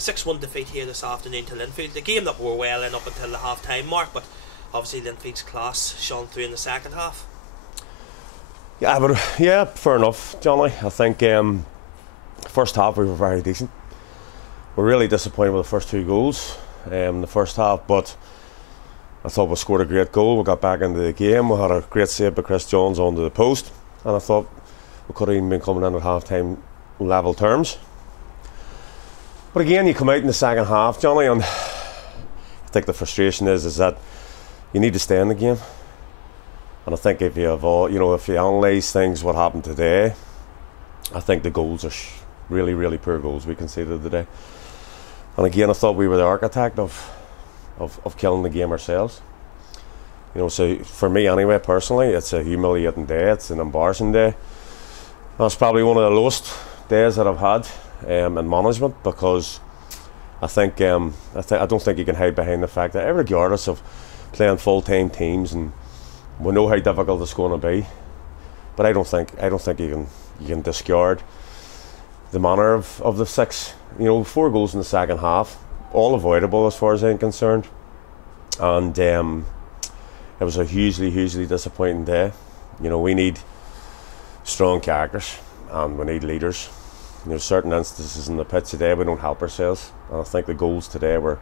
6-1 defeat here this afternoon to Linfield. The game that we were well in up until the half-time mark, but obviously Linfield's class shone through in the second half. Yeah, fair enough, Johnny. I think first half we were very decent. We're really disappointed with the first 2 goals in the first half, but I thought we scored a great goal. We got back into the game. We had a great save by Chris Jones onto the post, and I thought we could have even been coming in at half-time level terms. But again, you come out in the second half, Johnny, and I think the frustration is that you need to stay in the game. And I think if you have if you analyse things, what happened today, I think the goals are really, really poor goals we conceded today. And again, I thought we were the architect of killing the game ourselves. So for me anyway, personally, it's a humiliating day. It's an embarrassing day. That's probably one of the lowest days that I've had in management, because I don't think you can hide behind the fact that regardless of playing full-time teams, and we know how difficult it's going to be, but I don't think you can discard the manner of the 6. 4 goals in the second half, all avoidable as far as I'm concerned, and it was a hugely disappointing day. We need strong characters and we need leaders. Certain instances in the pitch today we don't help ourselves, and I think the goals today were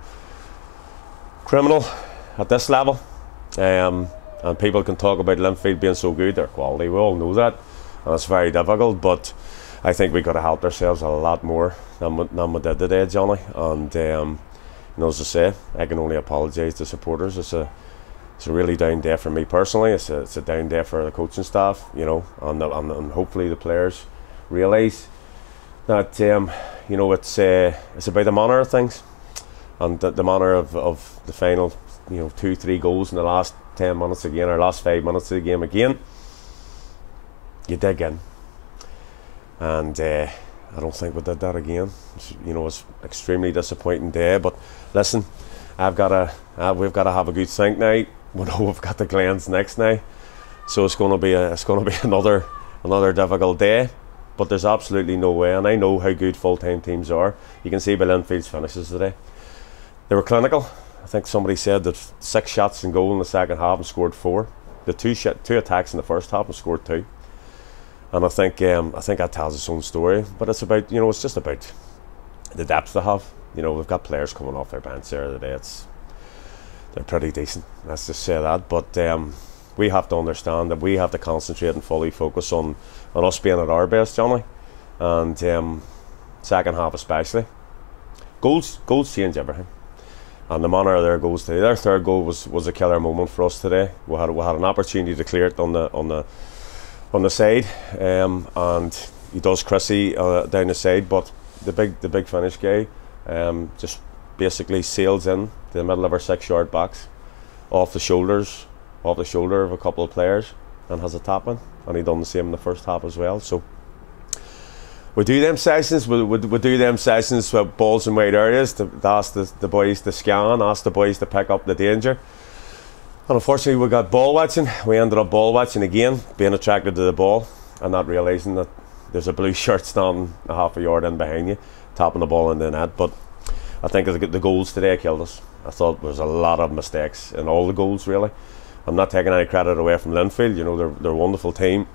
criminal at this level. And people can talk about Linfield being so good, their quality, we all know that, and it's very difficult, but I think we could have helped ourselves a lot more than we did today, Johnny. And as I say, I can only apologise to supporters. It's a really down day for me personally. It's a down day for the coaching staff, and hopefully the players realise that it's about the manner of things, and the manner of the final 2-3 goals in the last 10 minutes again, or last 5 minutes of the game again. You dig in, and I don't think we did that again. It's extremely disappointing day. But listen, we've got to have a good think now. We know we've got the Glens next now, so it's going to be another difficult day. But there's absolutely no way, and I know how good full-time teams are. You can see by Linfield's finishes today. They were clinical. I think somebody said that 6 shots in goal in the second half and scored 4. The 2 attacks in the first half and scored 2. And I think that tells its own story. But it's about it's just about the depth they have. We've got players coming off their bench there today. They're pretty decent. Let's just say that. But we have to understand that we have to concentrate and fully focus on us being at our best, Johnny. And second half especially. Goals change everything. And the manner of their goals today. Their third goal was a killer moment for us today. We had an opportunity to clear it on the side, and he does Chrissy down the side, but the big finish guy just basically sails in to the middle of our 6-yard box, off the shoulder of a couple of players, and has a tap in. And he done the same in the first half as well. So we do them sessions. We do them sessions with balls in wide areas to ask the boys to scan, ask the boys to pick up the danger. And unfortunately, we got ball watching. We ended up ball watching again, being attracted to the ball and not realising that there's a blue shirt standing a half a yard in behind you, tapping the ball in the net. But I think the goals today killed us. I thought there was a lot of mistakes in all the goals, really. I'm not taking any credit away from Linfield. They're a wonderful team,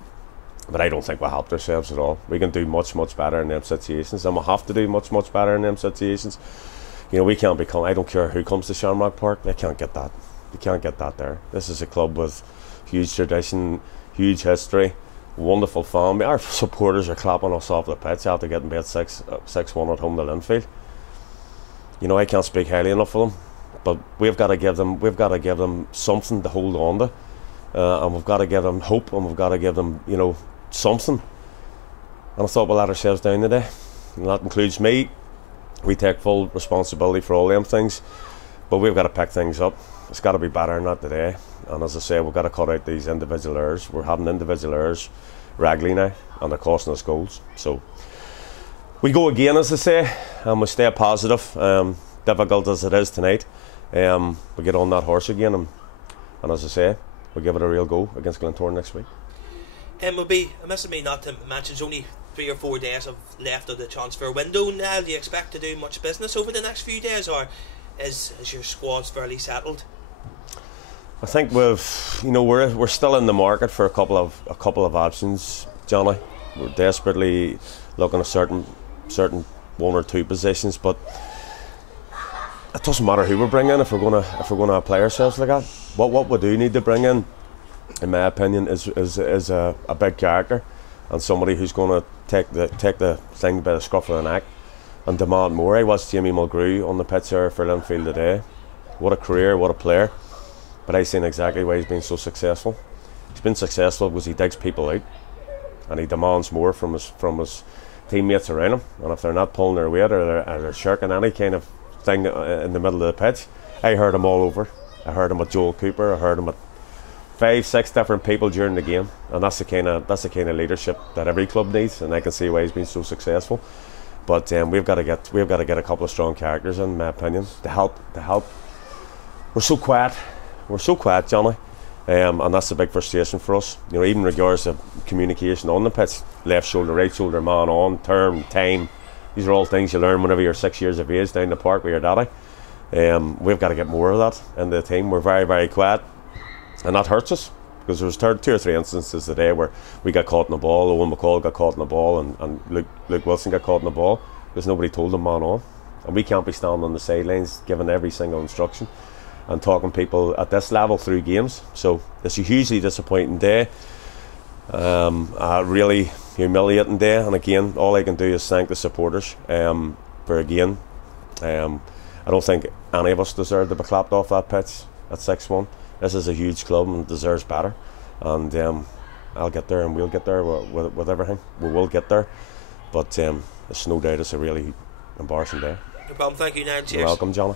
but I don't think we helped ourselves at all. We can do much better in them situations, and we have to do much better in them situations. We can't become. I don't care who comes to Shamrock Park. They can't get that. You can't get that there. This is a club with huge tradition, huge history, wonderful fan. Our supporters are clapping us off the pitch after getting beat 6-1 at home to Linfield. I can't speak highly enough of them, but we've got to give them something to hold on to, and we've got to give them hope, and we've got to give them something. And I thought we let ourselves down today, and that includes me. We take full responsibility for all them things, but we've got to pick things up. It's got to be better than that today. And as I say, we've got to cut out these individual errors. We're having individual errors regularly now, and they're costing us goals. So we go again, as I say, and we stay positive. Difficult as it is tonight, we get on that horse again, and as I say, we'll give it a real go against Glentoran next week. It would be amiss of me not to mention there's only 3 or 4 days left of the transfer window. Now, do you expect to do much business over the next few days, or is your squad's fairly settled? I think we're still in the market for a couple of options, Johnny. We're desperately looking at certain 1 or 2 positions, but it doesn't matter who we bring in if we're gonna apply ourselves like that. What we do need to bring in my opinion, is a big character and somebody who's going to take the thing by the scruff of the neck and demand more. I watched Jamie Mulgrew on the pitch there for Linfield today. What a career, what a player! But I've seen exactly why he's been so successful. He's been successful because he digs people out and he demands more from his teammates around him. And if they're not pulling their weight or they're shirking any kind of thing in the middle of the pitch, I heard him all over. I heard him at Joel Cooper. I heard him at 5-6 different people during the game, and that's the kind of leadership that every club needs. And I can see why he's been so successful. But we've got to get a couple of strong characters in my opinion to help. We're so quiet, Johnny, and that's a big frustration for us. You know, even in regards to communication on the pitch, left shoulder, right shoulder, man on, term, time. These are all things you learn whenever you're 6 years of age down the park with your daddy. We've got to get more of that in the team. We're very, very quiet. And that hurts us, because there was 2 or 3 instances today where we got caught in the ball. Owen McCall got caught in the ball, and Luke Wilson got caught in the ball because nobody told them man on. And we can't be standing on the sidelines giving every single instruction and talking people at this level through games. So it's a hugely disappointing day, a really humiliating day. And again, all I can do is thank the supporters for again. I don't think any of us deserve to be clapped off that pitch at 6-1. This is a huge club and deserves better, and I'll get there and we'll get there with everything. We will get there, but there's no doubt it's a really embarrassing day. No problem, thank you, Niall. Cheers. You're welcome, Johnny.